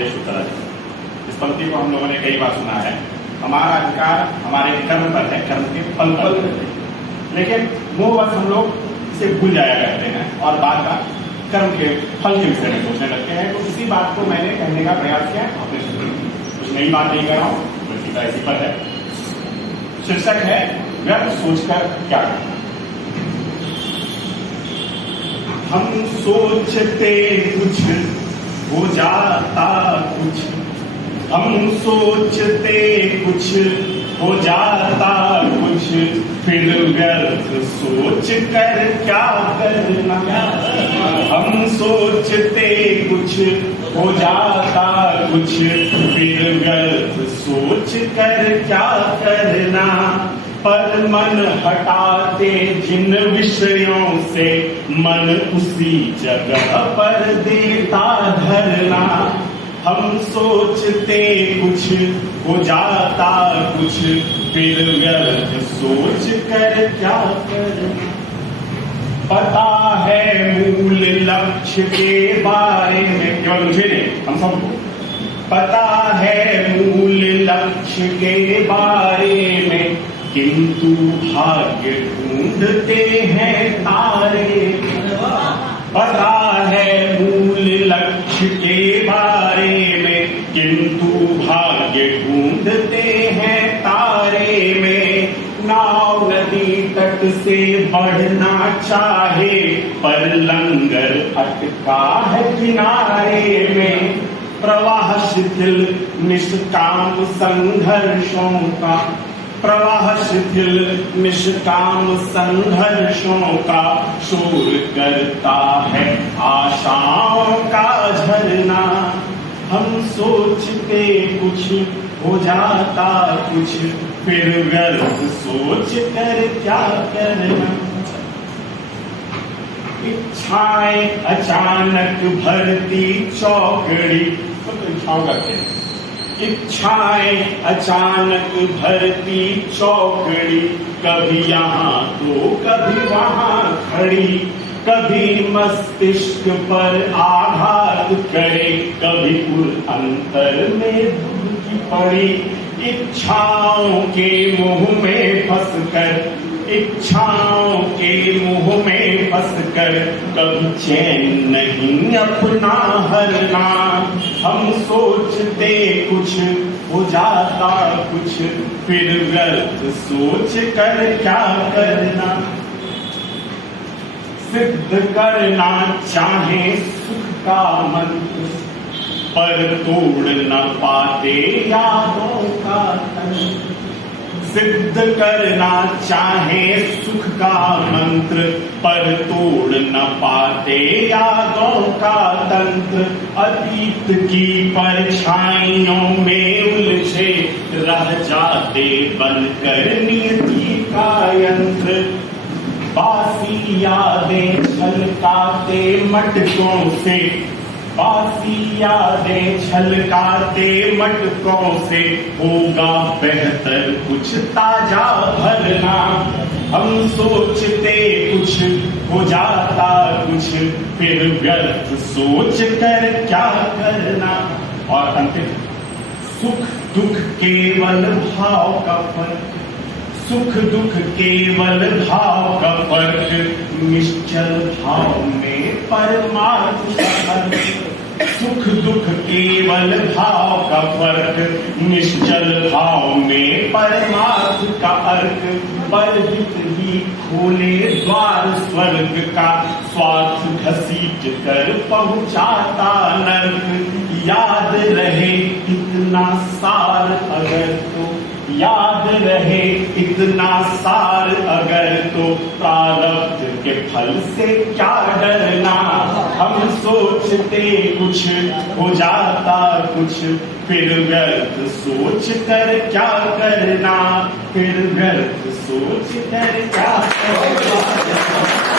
देश उतरा। इस पंक्ति को हम लोगों ने कई बार सुना है। हमारा अधिकार हमारे कर्म पर है, कर्म के फल पर है। लेकिन मोहवश हम लोग इसे भूल जाया करते हैं और बार बार कर्म के फल के विषय में सोचने लगते हैं। तो इसी बात को मैंने कहने का प्रयास किया अपने शब्दों में। कुछ नई बात नहीं कर रहा हूँ, बल्कि इसी पर है। शीर्षक है व्यर्थ सोचकर क्या करना। हम सोचते कुछ हो जाता कुछ, हम सोचते कुछ हो जाता कुछ, फिर व्यर्थ सोच कर क्या करना। हम सोचते कुछ हो जाता कुछ, फिर व्यर्थ सोच कर क्या करना। पर मन हटाते जिन विषयों से, मन उसी जगह पर देता धरना। हम सोचते कुछ हो जाता कुछ, फिर व्यर्थ सोच कर क्या करना। पता है मूल लक्ष्य के बारे में, केवल मुझे नहीं हम सबको पता है मूल लक्ष्य के बारे में, किंतु भाग्य ढूंढते हैं तारे। पता है मूल लक्ष्य के बारे में, किंतु भाग्य ढूंढते हैं तारे में। नाव नदी तट से बढ़ना चाहे, पर लंगर अटका है किनारे में। प्रवाह शिथिल निष्काम संघर्षों का, प्रवाह शिथिल निष्काम संघर्षों का, शोर करता है आशाओं का झरना। हम सोचते कुछ हो जाता कुछ, फिर व्यर्थ सोच कर क्या करना। इच्छाएं अचानक भरती चौकड़ी, इच्छाओं करते हैं। इच्छाएं अचानक भरती चौकड़ी, कभी यहाँ तो कभी वहाँ खड़ी। कभी मस्तिष्क पर आघात करे, कभी उर अंतर में डूबी पड़ी। इच्छाओं के मुंह में फंसकर, इच्छाओं के मुंह में फंसकर, कभी चैन नहीं अपना हरना। हम सोचते कुछ हो जाता कुछ, फिर व्यर्थ सोच कर क्या करना। सिद्ध करना चाहे सुख का मंत्र, पर तोड़ न पाते यादों का तंत्र। सिद्ध करना चाहे सुख का मंत्र, पर तोड़ न पाते यादों का तंत्र। अतीत की परछाइयों में उलझे रह जाते बनकर नियति का यंत्र। बासी यादें छलकाते मटकों से, बासी यादें छलकाते मटकों से, होगा बेहतर कुछ ताजा भरना। हम सोचते कुछ हो जाता कुछ, फिर व्यर्थ सोच कर क्या करना। और अंतिम, सुख दुख केवल भाव का फर्क, सुख दुख केवल भाव का फर्क, निश्चल भाव में परमार्थ का फर्क। सुख दुख केवल भाव का फर्क, निश्चल भाव में परमार्थ का अर्क। परहित ही खोले द्वार स्वर्ग का, स्वार्थ घसीट कर पहुंचाता नर्क। याद रहे इतना सार अगर तो, याद रहे इतना सार अगर तो, प्रारब्ध के फल से क्या डरना। हम सोचते कुछ हो जाता कुछ, फिर व्यर्थ सोच कर क्या करना। फिर व्यर्थ सोच कर क्या करना।